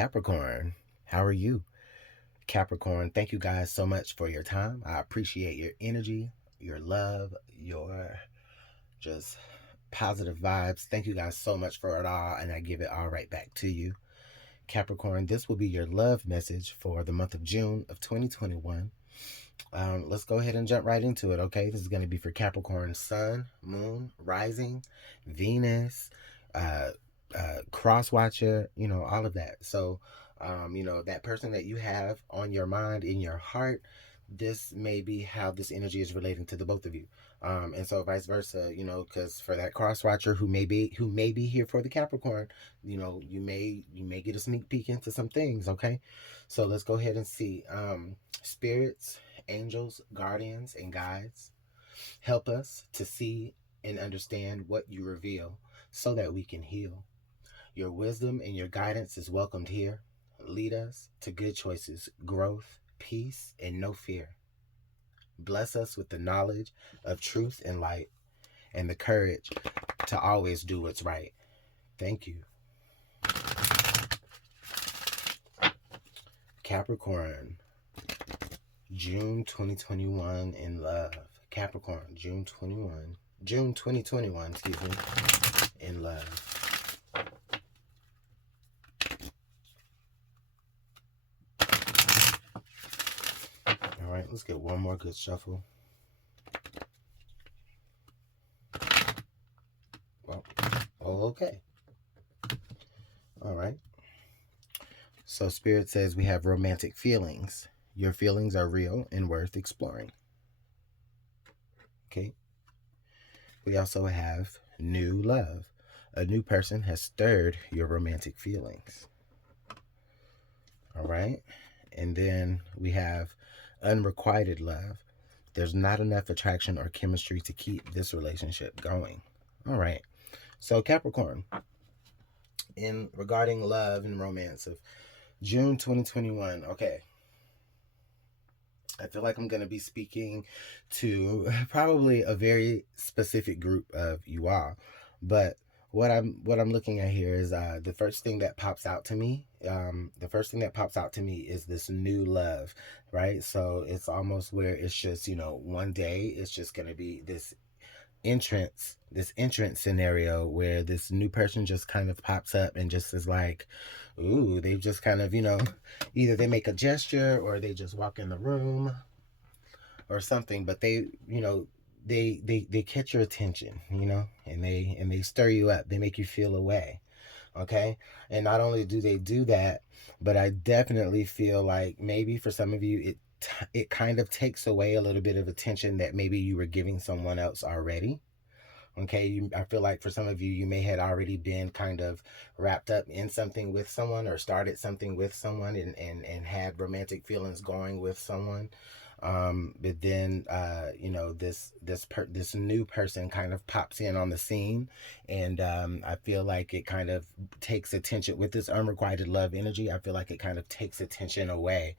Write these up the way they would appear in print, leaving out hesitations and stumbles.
Capricorn. How are you? Capricorn, thank you guys so much for your time. I appreciate your energy, your love, your just positive vibes. Thank you guys so much for it all, and I give it all right back to you. Capricorn, this will be your love message for the month of June of 2021. Let's go ahead and jump right into it, okay? This is going to be for Capricorn Sun, Moon, Rising, Venus, uh, Cross Watcher, all of that. So, that person that you have on your mind, in your heart, this may be how this energy is relating to the both of you. And so vice versa, because for that cross watcher who may be here for the Capricorn, you may get a sneak peek into some things, okay? So let's go ahead and see. Spirits, angels, guardians, and guides, help us to see and understand what you reveal so that we can heal. Your wisdom and your guidance is welcomed here. Lead us to good choices, growth, peace, and no fear. Bless us with the knowledge of truth and light and the courage to always do what's right. Thank you. Capricorn, June 2021 in love. Capricorn, June 2021, excuse me, in love. All right, let's get one more good shuffle. Well, okay. All right. So Spirit says we have romantic feelings. Your feelings are real and worth exploring. Okay. We also have new love. A new person has stirred your romantic feelings. All right. And then we have unrequited love. There's not enough attraction or chemistry to keep this relationship going. All right. So Capricorn, in regarding love and romance of June 2021, okay. I feel like I'm going to be speaking to probably a very specific group of you all, but what I'm looking at here is the first thing that pops out to me. The first thing that pops out to me is this new love, right? So it's almost where it's just one day it's just going to be this entrance scenario where this new person just kind of pops up and just is like, ooh, they've just kind of, either they make a gesture or they just walk in the room or something, but they, they catch your attention, and they stir you up. They make you feel a way. Okay. And not only do they do that, but I definitely feel like maybe for some of you, it kind of takes away a little bit of attention that maybe you were giving someone else already. Okay, I feel like for some of you, you may had already been kind of wrapped up in something with someone or started something with someone and had romantic feelings going with someone. But then, this new person kind of pops in on the scene, and I feel like it kind of takes attention with this unrequited love energy. I feel like it kind of takes attention away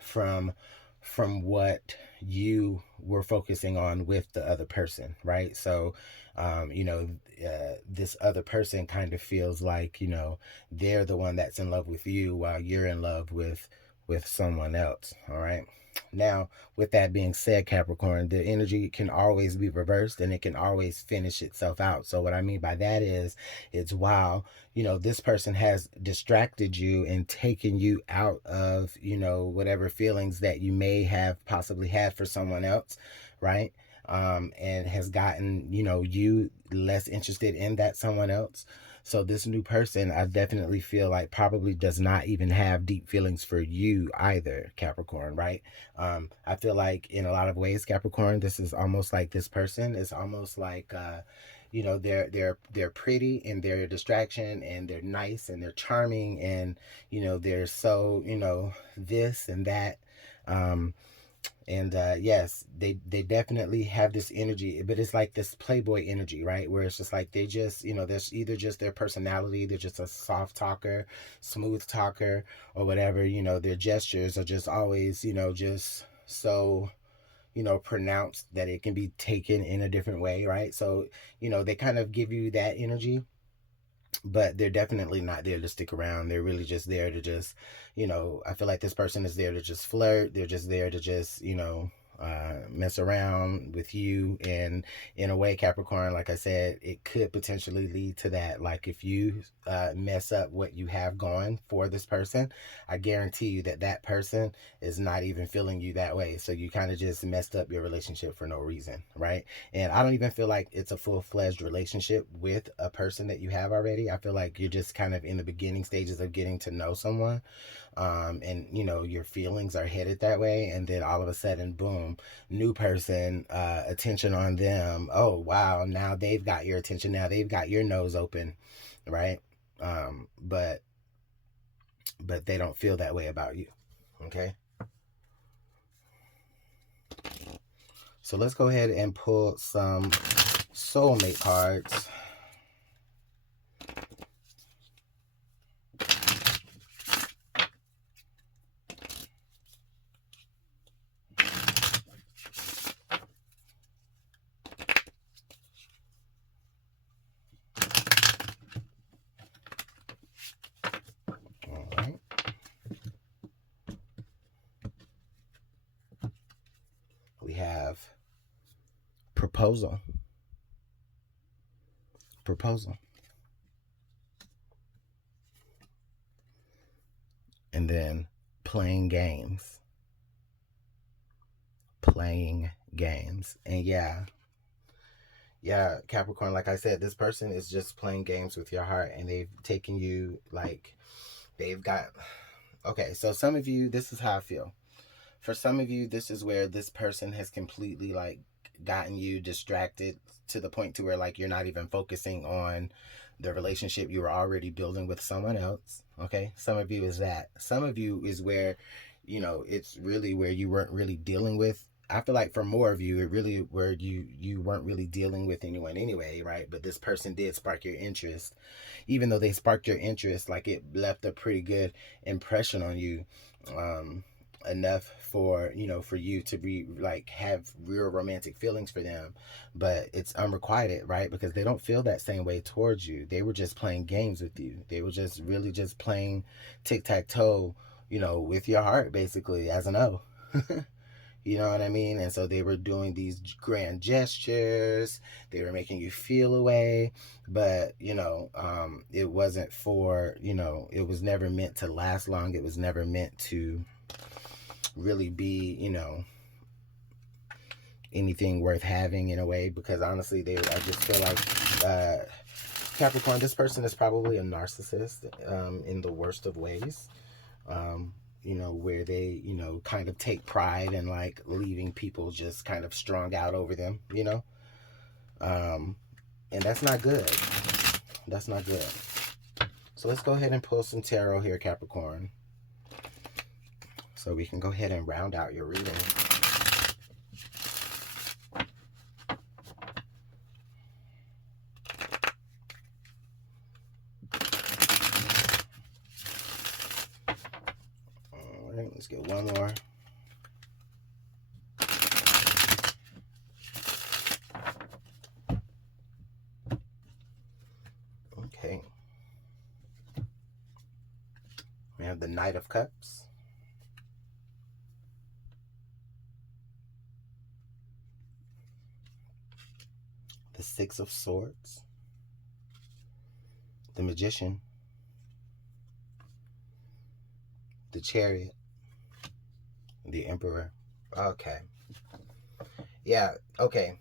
from what you were focusing on with the other person, right? So, this other person kind of feels like, they're the one that's in love with you while you're in love with someone else, all right? Now, with that being said, Capricorn, the energy can always be reversed and it can always finish itself out. So what I mean by that is, it's wow, this person has distracted you and taken you out of, whatever feelings that you may have possibly had for someone else, right? And has gotten, you less interested in that someone else. So this new person, I definitely feel like probably does not even have deep feelings for you either, Capricorn, right? I feel like in a lot of ways, Capricorn, this is almost like this person is almost like, they're pretty and they're a distraction and they're nice and they're charming and, they're so, this and that. And yes, they definitely have this energy, but it's like this playboy energy, right? Where it's just like they just, there's either just their personality, they're just a soft talker, smooth talker, or whatever. Their gestures are just always, just so, pronounced that it can be taken in a different way, right? So, they kind of give you that energy. but they're definitely not there to stick around. They're really just there to just, I feel like this person is there to just flirt. They're just there to just, mess around with you. And in a way, Capricorn, like I said, it could potentially lead to that. Like if you mess up what you have going for this person, I guarantee you that that person is not even feeling you that way. So you kind of just messed up your relationship for no reason, right? And I don't even feel like it's a full-fledged relationship with a person that you have already. I feel like you're just kind of in the beginning stages of getting to know someone, and your feelings are headed that way, and then all of a sudden, boom, new person, attention on them. Oh wow, now they've got your attention, now they've got your nose open, right? But they don't feel that way about you. Okay, so let's go ahead and pull some soulmate cards. We have proposal, and then playing games. And yeah, Capricorn, like I said, this person is just playing games with your heart, and they've taken you, like, they've got, okay, so some of you, this is how I feel. For some of you, this is where this person has completely, like, gotten you distracted to the point to where, like, you're not even focusing on the relationship you were already building with someone else. Okay, some of you is that. Some of you is where, it's really where you weren't really dealing with, I feel like for more of you, it really where you weren't really dealing with anyone anyway, right? But this person did spark your interest. Even though they sparked your interest, like, it left a pretty good impression on you, enough for for you to be like have real romantic feelings for them. But it's unrequited, right? Because they don't feel that same way towards you. They were just playing games with you. They were just really just playing tic-tac-toe, with your heart, basically, as an O. You know what I mean? And so they were doing these grand gestures. They were making you feel away, but it wasn't for, it was never meant to last long. It was never meant to really be, anything worth having, in a way, because honestly, I just feel like, Capricorn, this person is probably a narcissist, in the worst of ways. Where they, kind of take pride in, like, leaving people just kind of strung out over them, and that's not good. That's not good. So let's go ahead and pull some tarot here, Capricorn, so we can go ahead and round out your reading. All right, let's get one more. Okay. We have the Knight of Cups, the Six of Swords, the Magician, the Chariot, the Emperor. Okay. Yeah, okay.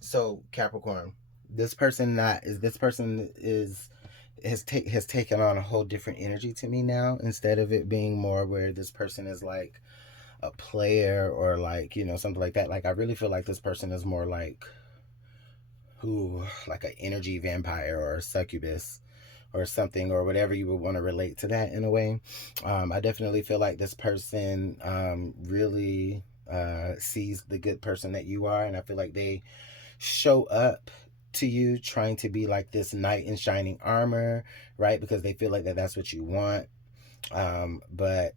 So, Capricorn, this person has taken on a whole different energy to me now, instead of it being more where this person is like a player, or like, something like that. Like, I really feel like this person is more like, like an energy vampire or a succubus or something, or whatever you would want to relate to that, in a way. I definitely feel like this person really sees the good person that you are, and I feel like they show up to you trying to be like this knight in shining armor, right? Because they feel like that's what you want. But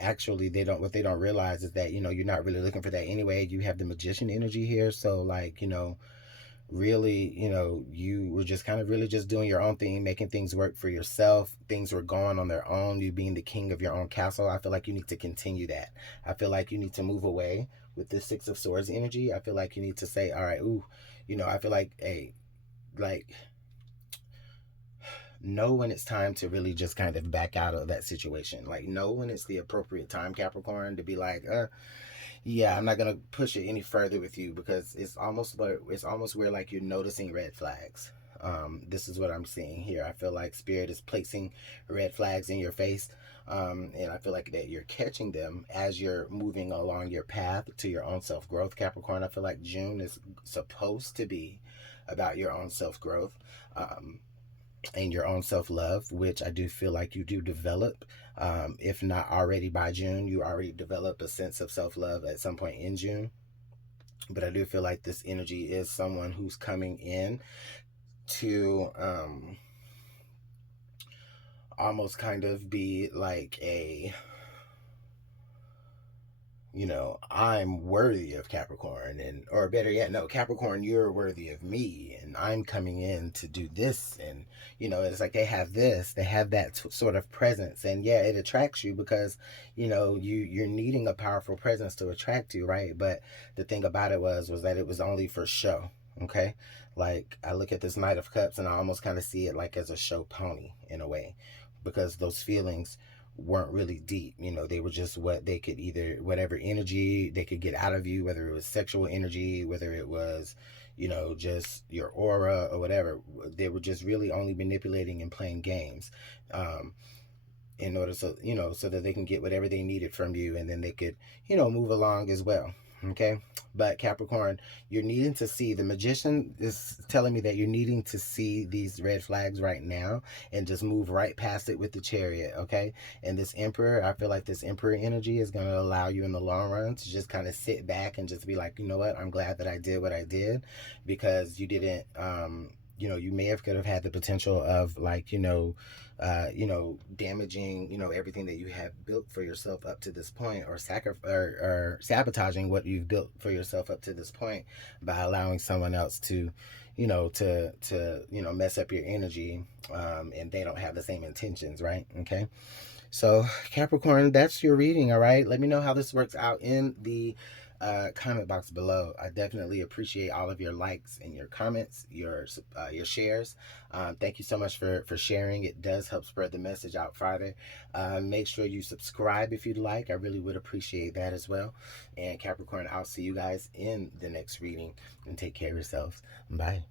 actually, what they don't realize is that, you're not really looking for that anyway. You have the Magician energy here, so, like, really, you were just kind of really just doing your own thing, making things work for yourself. Things were going on their own, you being the king of your own castle. I feel like you need to continue that. I feel like you need to move away with this Six of Swords energy. I feel like you need to say, all right, ooh, I feel like, hey, like, know when it's time to really just kind of back out of that situation. Like, know when it's the appropriate time, Capricorn, to be like, yeah, I'm not gonna push it any further with you, because it's almost where like you're noticing red flags. This is what I'm seeing here. I feel like Spirit is placing red flags in your face. And I feel like that you're catching them as you're moving along your path to your own self growth, Capricorn. I feel like June is supposed to be about your own self growth. And your own self love, which I do feel like you do develop. If not already by June, you already develop a sense of self love at some point in June. But I do feel like this energy is someone who's coming in to almost kind of be like a, I'm worthy of Capricorn, and or better yet, no, Capricorn, you're worthy of me, and I'm coming in to do this. And it's like they have that sort of presence, and yeah, it attracts you because you're needing a powerful presence to attract you, right? But the thing about it was that it was only for show. Okay, like I look at this Knight of Cups and I almost kind of see it like as a show pony in a way, because those feelings weren't really deep. They were just what they could either, whatever energy they could get out of you, whether it was sexual energy, whether it was, just your aura or whatever. They were just really only manipulating and playing games. In order so that they can get whatever they needed from you, and then they could move along as well. Okay, but Capricorn, you're needing to see, the Magician is telling me that you're needing to see these red flags right now and just move right past it with the Chariot. Okay, and this Emperor, I feel like this Emperor energy is going to allow you in the long run to just kind of sit back and just be like, you know what, I'm glad that I did what I did, because you didn't you may have could have had the potential of like damaging everything that you have built for yourself up to this point, or or sabotaging what you've built for yourself up to this point by allowing someone else to mess up your energy, and they don't have the same intentions, right? Okay, so Capricorn, that's your reading. All right, let me know how this works out in the comment box below. I definitely appreciate all of your likes and your comments, your shares. Thank you so much for sharing. It does help spread the message out farther. Make sure you subscribe if you'd like. I really would appreciate that as well. And Capricorn, I'll see you guys in the next reading, and take care of yourselves. Bye.